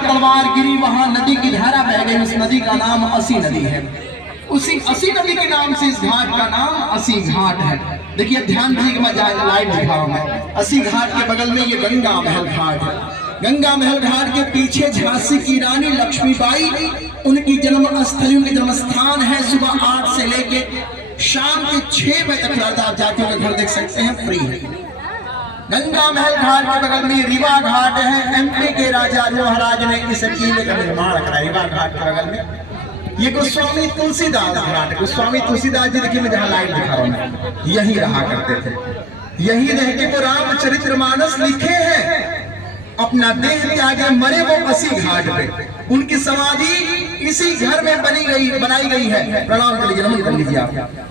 जहाँ तलवार गिरी वहां नदी की धारा बह गई। उस नदी का नाम असी नदी है। उसी असी नदी के नाम से इस घाट का नाम असी घाट है। देखिए ध्यान दीजिए, मैं लाइव दिखा रहा हूं। असी घाट के बगल में ये गंगा महल घाट है। गंगा महल घाट के पीछे झांसी की रानी लक्ष्मीबाई, उनकी जन्म स्थली, उनके जन्म स्थान है। सुबह 8 से लेके शाम के 6 बजे तक खुला, आप जाके उनका घर देख सकते हैं, फ्री है। गंगा महल घाट के बगल में रीवा घाट है। एमपी के राजा महाराज ने इस किले का निर्माण कराया। रीवा घाट के बगल में ये गोस्वामी तुलसीदास घाट है। गोस्वामी तुलसीदास जी, देखिए मैं जहाँ लाइव दिखा रहा हूँ, यही रहा करते थे। यही रह के वो रामचरितमानस लिखे हैं। अपना देह त्यागे मरे वो असी घाट पे। उनकी समाधि इसी घर में बनाई गई है। प्रणाम कर लीजिए, नमन कर लीजिए आप।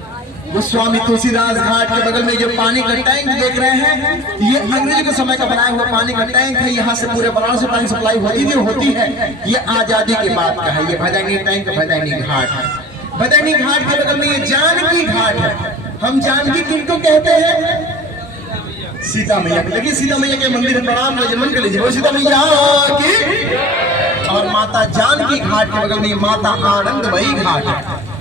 गोस्वामी तुलसीदास घाट के बगल में जो पानी का टैंक देख रहे हैं, ये अंग्रेज के समय का बनाया हुआ पानी का टैंक है। यहाँ से पूरे बनारस से पानी सप्लाई होती है। ये आजादी के बाद का है। ये भदैनी टैंक, भदैनी घाट है। भदैनी घाट के बगल में ये जानकी घाट है। हम जानकी किनको कहते हैं? सीता मैया। देखिए सीता मैया के मंदिर है। प्रणाम कर लीजिए, नमन कर लीजिए, वो सीता मैया की। और माता जानकी घाट के बगल में माता आनंदमयी घाट है।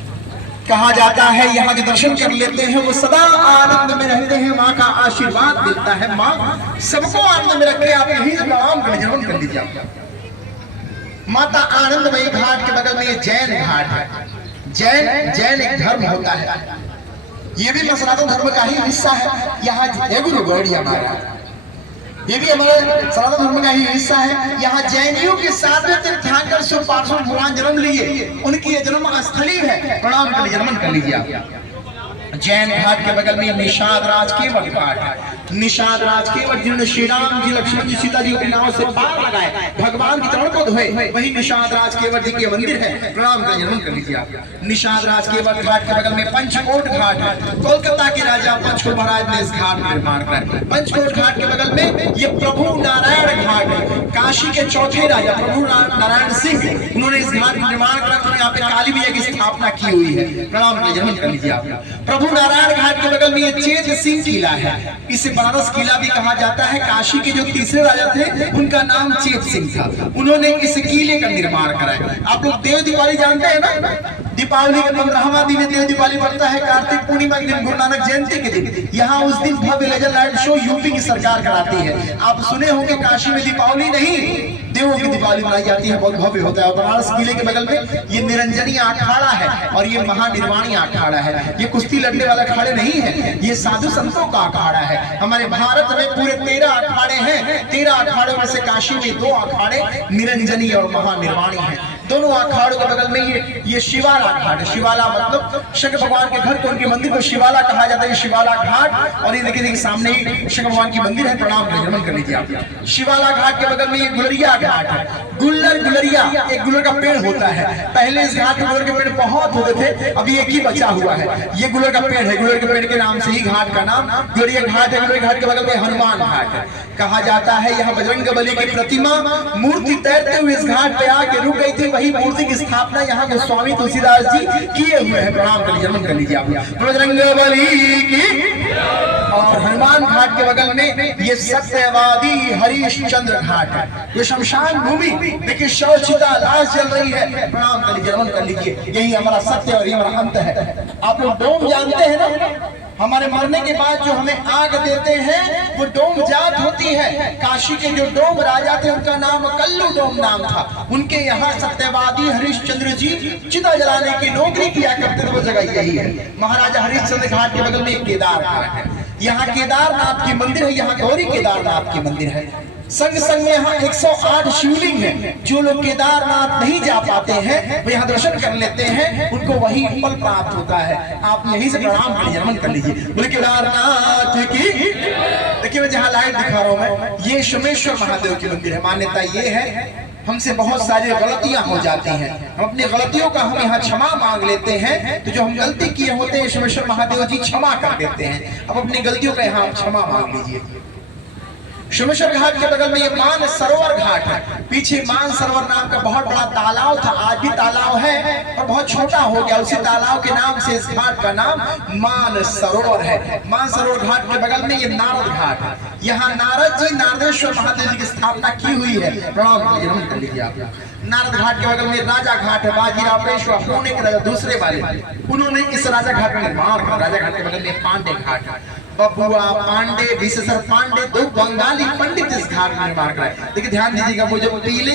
कहा जाता है यहाँ के दर्शन कर लेते हैं वो सदा आनंद में रहते हैं। माँ का आशीर्वाद मिलता है। माँ सबको आनंद में रखे। आप यही प्रणाम कर लीजिए, नमन कर लीजिए आप। माता आनंदमयी घाट के बगल में ये जैन घाट है। जैन एक धर्म होता है। ये भी सनातन धर्म का ही हिस्सा है। यहाँ गुरु गौड़िया महाराज, ये भी हमारे सनातन धर्म का ही हिस्सा है। यहाँ जैनियों के साथ तीर्थंकर शिव पार्श्व भगवान जन्म लिए, उनकी ये जन्म स्थली है। प्रणाम कर लीजिए, नमन कर लीजिए आप। जैन घाट के बगल में निषाद राज केवट घाट है। निषाद राज केवट जिन्होंने श्री राम जी, लक्ष्मण जी, सीता जी के नाव से पार लगाए, भगवान के चरण को धोए, वही निषाद राज केवट जी के मंदिर है। प्रणाम कर नमन कर लीजिए आप। निषाद राज केवट घाट के बगल में पंचकोट घाट है। कोलकाता के राजा पंचकोट महाराज ने इस घाट का निर्माण कराया। पंचकोट घाट के बगल में ये प्रभु नारायण घाट है। काशी के चौथे राजा प्रभु नारायण सिंह, उन्होंने इस घाट का निर्माण करा। यहाँ पे काली मैया की स्थापना की हुई है। प्रणाम कर नमन कर लीजिए आप। प्रभु नारायण घाट के बगल में ये चेत सिंह किला है। इसे बनारस किला भी कहा जाता है। काशी के जो तीसरे राजा थे उनका नाम चेत सिंह था। उन्होंने इस किले का निर्माण कराया। आप लोग देव दीपावली जानते हैं ना? दीपावली के 15वां दिन देव दीपावली पड़ता है। कार्तिक पूर्णिमा के दिन, गुरु नानक जयंती के दिन, यहाँ उस दिन भव्य लेजर लाइट शो यूपी की सरकार कराती है। आप सुने होंगे काशी में दीपावली नहीं, देवों की दीपावली मनाई जाती है। बहुत भव्य होता है। और बनारस किले के बगल में ये निरंजनी अखाड़ा है और ये महानिर्वाणी अखाड़ा है। ये कुश्ती लड़ने वाले अखाड़े नहीं है, ये साधु संतों का अखाड़ा है। हमारे भारत में पूरे 13 अखाड़े हैं। 13 अखाड़ों में से काशी में 2 अखाड़े निरंजनी और महानिर्वाणी हैं। दोनों अखाड़ों के बगल में ये शिवाला घाट है। शिवाला मतलब शंकर भगवान के घर को, उनके मंदिर को शिवाला कहा जाता है। शिवाला घाट, और ये देखिए सामने ही शंकर भगवान की मंदिर है। प्रणाम नमन कर लीजिए आप। शिवाला घाट के बगल में ये गुलरिया घाट है। गुलरिया एक गुलर का पेड़ होता है। पहले इस घाट में गुलर के पेड़ बहुत होते थे, अभी एक ही बचा हुआ है। ये गुलर का पेड़ है। गुलर के पेड़ के नाम से ही घाट का नाम गुलरिया घाट है। गुलरिया घाट के बगल में हनुमान घाट है। कहा जाता है यहाँ बजरंगबली की प्रतिमा मूर्ति तैरते हुए इस घाट पे आके रुक गई थी। वही मूर्ति की स्थापना यहाँ के स्वामी तुलसीदास जी किए हुए हैं। प्रणाम कर लीजिए, नमन कर लीजिए आप। बजरंगबली की। और हनुमान घाट के बगल में ये सत्यवादी हरिश्चंद्र घाट है। ये शमशान भूमि, देखिए शौचिता लाश जल रही है। प्रणाम कर लीजिए, नमन कर लीजिए। यही हमारा सत्य और ये हमारा अंत है। आप लोग डोम जानते हैं ना? हमारे मरने के बाद जो हमें आग देते हैं वो डोम जात होती है। काशी के जो डोम राजा थे उनका नाम कल्लू डोम नाम था। उनके यहाँ सत्यवादी हरिश्चंद्र जी चिता जलाने की नौकरी किया करते थे। वो जगह यही है। महाराजा हरिश्चंद्र घाट के बगल में एक केदारनाथ है। यहाँ केदारनाथ की मंदिर है। यहाँ गौरी केदारनाथ की मंदिर है। संग में यहाँ 108 शिवलिंग है। जो लोग केदारनाथ नहीं जा पाते हैं वो यहाँ दर्शन कर लेते हैं, उनको वही फल प्राप्त होता है। आप यहीं से प्रणाम कर लीजिए, नमन कर लीजिए। बोले केदारनाथ की। देखिए मैं जहाँ लाइव दिखा रहा हूँ मैं, ये सोमेश्वर महादेव की मंदिर है। मान्यता ये है, हमसे बहुत सारी गलतियां हो जाती हैं। हम अपनी गलतियों का हम यहाँ क्षमा मांग लेते हैं। तो जो हम गलती किए होते हैं सोमेश्वर महादेव जी क्षमा कर देते हैं। अब अपनी गलतियों का यहाँ क्षमा मांग लीजिए। सोमेश्वर घाट के बगल में ये मान सरोवर घाट है। पीछे मान सरोवर नाम का बहुत बड़ा तालाब था, आज भी तालाब है और बहुत छोटा हो गया। उसी तालाब के नाम से इस घाट का नाम मान सरोवर है। मान सरोवर घाट के बगल में ये नारद घाट है। यहाँ नारद जी नारदेश्वर महादेव जी की स्थापना की हुई है। प्रणाम कर लीजिए आप। नारद घाट के बगल में राजा घाट है, बाजीराव पेशवा पुणे के राजा दूसरे वाले, उन्होंने इस राजा घाट का निर्माण किया। राजा घाट के बगल में पांडे घाट है। बबुआ पांडे, विशेषर पांडे, दो बंगाली पंडित इस घाट का निर्माण कराए। देखिए ध्यान दीजिएगा, वो जो पीले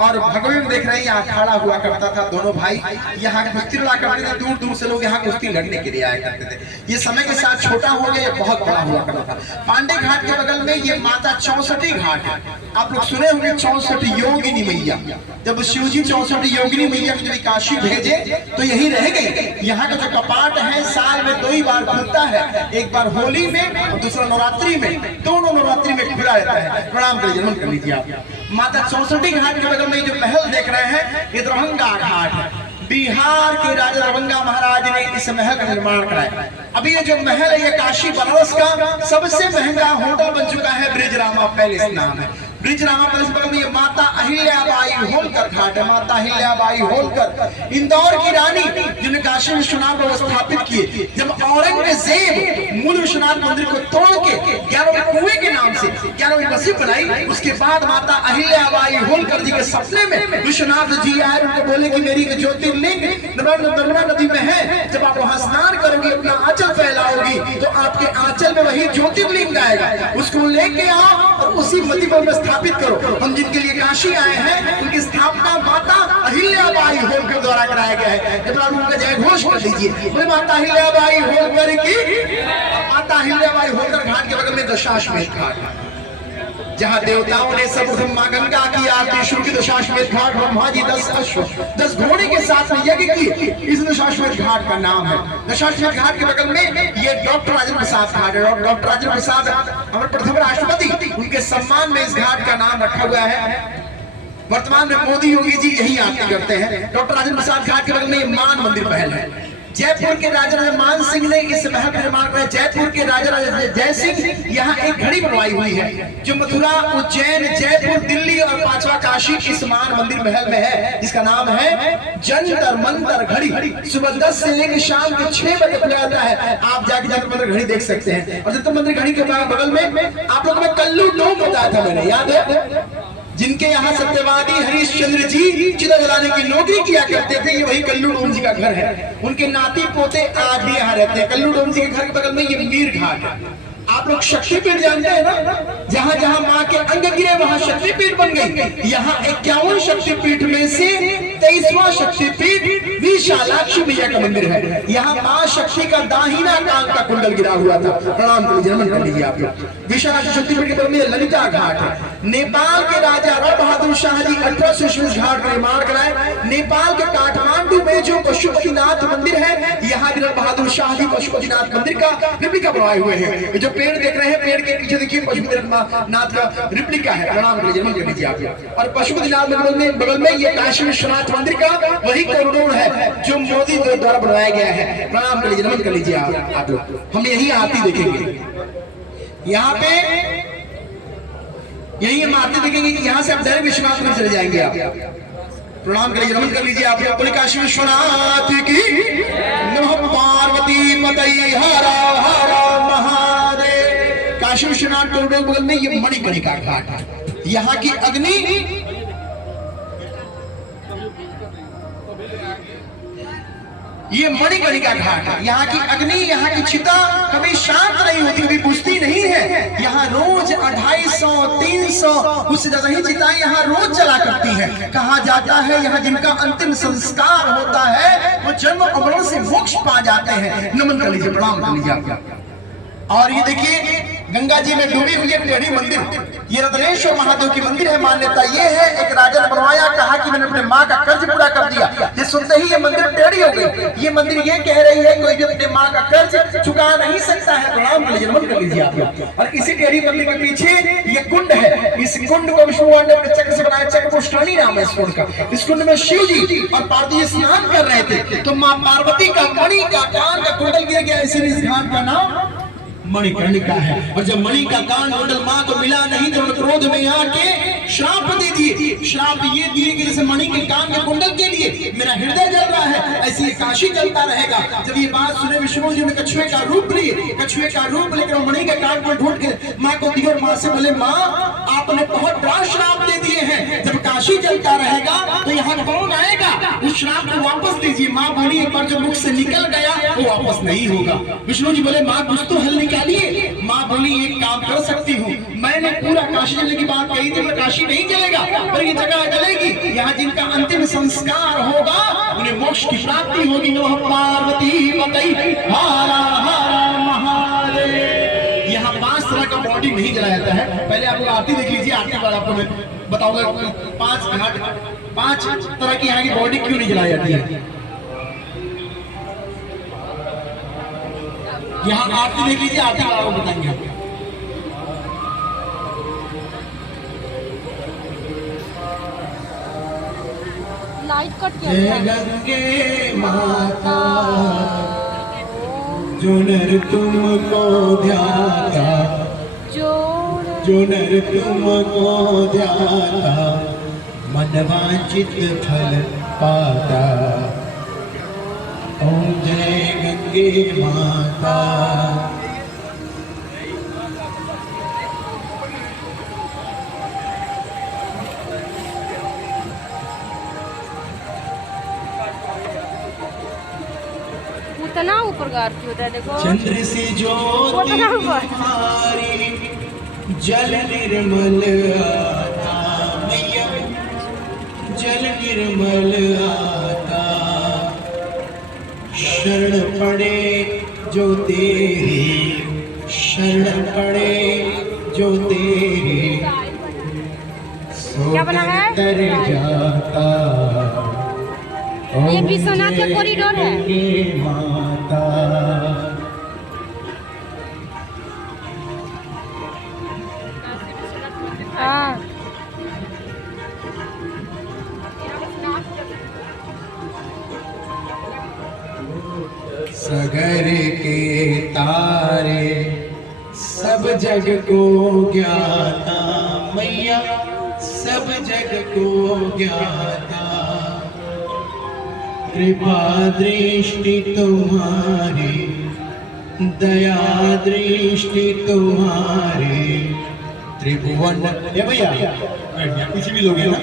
और भगवे में देख रहे हैं, यहाँ खड़ा हुआ करता था दोनों भाई, यहाँ कुश्ती लड़ा करते थे। दूर दूर से लोग यहाँ कुश्ती लड़ने के लिए आया करते थे। ये समय के साथ छोटा हो गया, ये बहुत बड़ा हुआ करता था। पांडे घाट के बगल में ये माता 64 घाट है। आप लोग सुने होंगे 64 योगिनी मैया। जब शिव जी 64 योगिनी मैया को जब काशी भेजे तो यही रह गई। यहाँ का जो कपाट है साल में 2 ही बार खुलता है, एक बार होली में और दूसरा नवरात्रि में। दोनों नवरात्रि में खुला रहता है। प्रणाम कर लीजिए आप। माता 64 घाट के बगल में जो महल देख रहे हैं, ये दरभंगा घाट है। बिहार के राजा दरभंगा महाराज ने इस महल का निर्माण कराया। अभी ये जो महल है, ये काशी बनारस का सबसे महंगा होटल बन चुका है। ब्रिजरामा पैलेस नाम है। ब्रिजरामा पैलेस बगल में ये माता अहिल्याबाई होलकर घाट है। माता अहिल्याबाई होलकर इंदौर की रानी, जिन्होंने काशी विश्वनाथ को स्थापित किए। जब औरंगजेब मूल विश्वनाथ मंदिर को तोड़ के 11वें कुएं के नाम से 11वीं मस्जिद बनाई, उसके बाद माता अहिल्याबाई होलकर जी के सपने में विश्वनाथ जी आए। उनको बोले कि मेरी ज्योतिर्लिंग नर्मदा नदी में है, जब आप वहां स्नान करोगे, अपना आंचल फैलाओगी, तो आपके आंचल में वही ज्योतिर्लिंग आएगा। उसको लेके आओ और उसी मदिबल में स्थापित करो। हम जिनके लिए काशी आए हैं, उनकी स्थापना माता अहिल्याबाई होलकर द्वारा कराया गया है। जब आप उनका जय घोष कर दीजिए, बोले माता अहिल्याबाई होलकर की। माता अहिल्याबाई होलकर घाट के बगल में दशाश्वमेध घाट है, जहाँ देवताओं ने सर्वप्रथम मां गंगा की आरती शुरू की। दशाश्वमेध घाट ब्रह्मा जी 10 अश्व 10 घोड़े के साथ में यज्ञ किए, इस दशाश्वमेध घाट का नाम है। दशाश्वमेध घाट के बगल में ये डॉक्टर राजेंद्र प्रसाद घाट है। डॉक्टर राजेंद्र प्रसाद हमारे प्रथम राष्ट्रपति, उनके सम्मान में इस घाट का नाम रखा हुआ है। वर्तमान में मोदी योगी जी यही आरती करते हैं। डॉक्टर राजेंद्र प्रसाद घाट के बगल में ये मान मंदिर महल है। जयपुर के राजा राजा मान सिंह ने इस महल का निर्माण कराया। जयपुर के राजा राजा जय सिंह यहाँ एक घड़ी बनवाई हुई है, जो मथुरा, उज्जैन, जयपुर, दिल्ली और 5वां काशी इस मान मंदिर महल में है, जिसका नाम है जंतर मंतर घड़ी। सुबह 10 से लेकर शाम के 6 बजे खुला जाता है। आप जाके जंतर मंतर घड़ी देख सकते हैं। और जंतर मंतर घड़ी के बगल में आप लोगों को कल्लू डोम बताया था मैंने, याद है? जिनके यहाँ सत्यवादी हरिश्चंद्र जी चिता जलाने की नौकरी किया करते थे, ये वही कल्लू डोम जी का घर है। उनके नाती पोते आज भी यहाँ रहते हैं। कल्लू डोम जी के घर के बगल में ये मीर घाट है। आप लोग शक्तिपीठ जानते हैं ना, जहाँ जहाँ माँ के अंग गिरे वहाँ शक्तिपीठ बन गई। यहाँ 51 शक्तिपीठ में से 23वां शक्तिपीठ विशालाक्षी मैया का मंदिर है। यहाँ माँ शक्ति का दाहिना कान का कुंडल गिरा हुआ था। प्रणाम कर लीजिए, नमन कर लीजिए आप लोग। विशालाक्षी शक्तिपीठ के बगल में ललिता घाट है। नेपाल के राजा रण बहादुर शाह जी 1820 घाट का निर्माण कराए। नेपाल के काठमांडू में जो पशुपतिनाथ मंदिर है, यहाँ रण बहादुर शाह जी पशुपतिनाथ मंदिर का रेप्लिका बनवाए हुए हैं। जो पेड़ देख रहे हैं, पेड़ के पीछे देखिए पशुपतिनाथ का रेप्लिका है। प्रणाम कर लीजिए आप। और पशुपतिनाथ बगल में ये काशी विश्वनाथ मंदिर का वही कॉरिडोर है जो मोदी द्वारा बनाया गया है। प्रणाम कर लीजिए, नमन कर लीजिए आप लोग। हम यही आरती देखेंगे यहाँ पे, यही हम आरती देखेंगे कि यहाँ से आप डायरेक्ट विश्वनाथ में चले जाएंगे आप। प्रणाम करिए, नमन कर लीजिए आप लोग। काशी विश्वनाथ की नमः। पार्वती पतई हरा हरा महादेव। काशी विश्वनाथ कॉरिडोर बगल में ये मणिकर्णिका घाट है। यहाँ की अग्नि ये मणिकर्णिका घाट है। यहाँ की अग्नि, यहाँ की चिता कभी शांत नहीं होती, कभी बुझती नहीं है। यहाँ रोज 250, 300 उससे ज्यादा ही चिताएं यहाँ रोज चला करती हैं। कहा जाता है यहाँ जिनका अंतिम संस्कार होता है वो जन्म और मरण से मोक्ष पा जाते हैं। नमन कर लीजिए, प्रणाम कर लीजिए आप। और ये देखिए गंगा जी में डूबी हुई टेढ़ी मंदिर, ये रत्नेश्वर महादेव की मंदिर है। मान्यता ये है, एक राजा ने बनवाया, कहा कि मैंने अपने माँ का कर्ज पूरा कर दिया। ये सुनते ही ये मंदिर टेढ़ी हो गई। ये मंदिर ये कह रही है कोई भी अपने माँ का कर्ज चुका नहीं सकता है। प्रणाम कर लीजिए, नमन कर लीजिए आप। और इसी टेढ़ी मंदिर के पीछे ये कुंड है। इस कुंड को विष्णु भगवान ने अपने चक्र से बनाया, चक्र पुष्टानी नाम है इस कुंड का। इस कुंड में शिव जी और पार्वती स्नान कर रहे थे, तो माँ पार्वती का मणि का कान का कुंडल गिर गया, इसीलिए इस घाट का नाम मणिकर्णिका है। और जब मणि का कान कुंडल माँ को मिला नहीं तो क्रोध में आके श्राप दे दिए। श्राप ये दिए कि जैसे मणि के कान के कुंडल के लिए मेरा हृदय जल रहा है, ऐसे ये काशी जलता रहेगा। जब ये बात सुने विष्णु जी ने कछुए का रूप लिए, कछुए का रूप लेकर मणि के कान को ढूंढ के माँ को दिए और माँ से बोले, माँ आपने बहुत बड़ा श्राप दे दिए हैं, जब काशी जलता रहेगा तो यहाँ कौन आएगा, उस श्राप को वापस दीजिए। माँ बोली एक बार जो मुख से निकल गया वो वापस नहीं होगा। विष्णु जी बोले, माँ कुछ तो हल निकालिए। माँ बोली, एक काम कर सकती हूँ, मैंने पूरा काशी जलने की बात कही थी, काशी नहीं जलेगा पर ये जगह जलेगी। यहाँ जिनका अंतिम संस्कार होगा उन्हें मोक्ष की प्राप्ति होगी। नमः पार्वती पतई हारा हारा महादेव। यहाँ 5 तरह का बॉडी नहीं जलाया जाता है। पहले आप लोग आरती देख लीजिए, आरती के बाद आपको मैं बताऊंगा 5 तरह की यहाँ की बॉडी क्यों नहीं जलाई जाती है। यहाँ आरती देख लीजिए, आरती वाला को बताएंगे। लाइट कट जय गंगे माता जो नर तुमको ध्याता, जो नर तुमको ध्याता मन वांछित फल पाता। ओम जय गंगे माता। उतना ऊपर गारती होता है, देखो चंद्र से ज्योति तुम्हारी जल निर्मल आता मैया, जल निर्मल आता। शरण पड़े जो तेरी, शरण पड़े जो तेरी सो तर जाता। ये विश्वनाथ का कॉरिडोर है। माता हाँ। सगर के तारे सब जग को ज्ञाता मैया, सब जग को ज्ञाता। कृपा दृष्टि तुम्हारी, दया दृष्टि तुम्हारी त्रिभुवन। ये भैया किसी भी लोग हैं ना,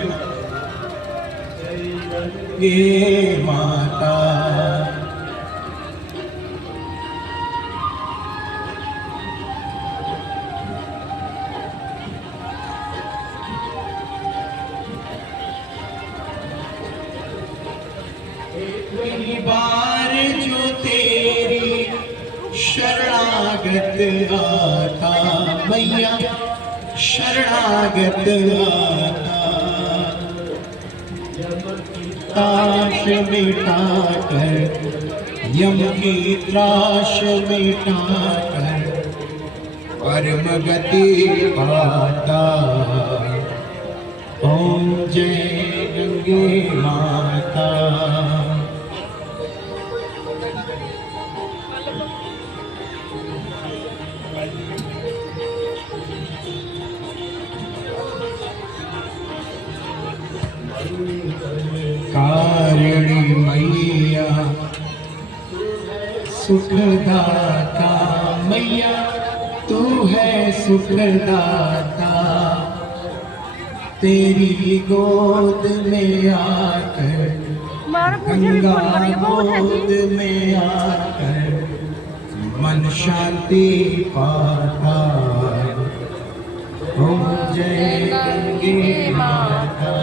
ये माता बार जो तेरी शरणागत आता मैया, शरणागत आता। ताश मिटा कर यम की त्राश मिटा कर परम गति पाता। ओम जय गंगे माता। कारिणी मैया सुखदाता मैया, तू है सुखदाता। तेरी गोद में आकर, गंगा गोद में आकर मन शांति पाता। ओम जय गंगे माता।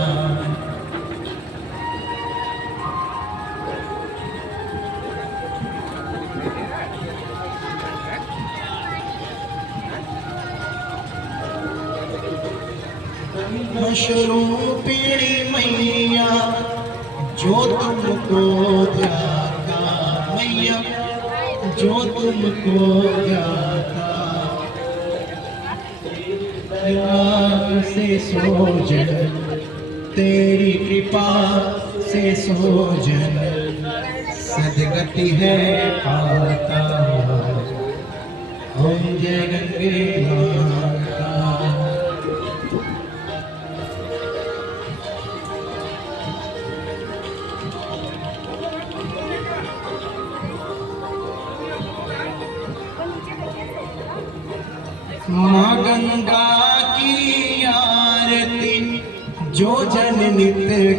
स्वरूपिणी मैया जो तुमको ध्याता मैया, जो तुमको ध्याता। प्यार से सोजन तेरी कृपा से सोजन सदगति है पाता। ओम जय गंगे माता। माँ गंगा की आरती जो जन नित्य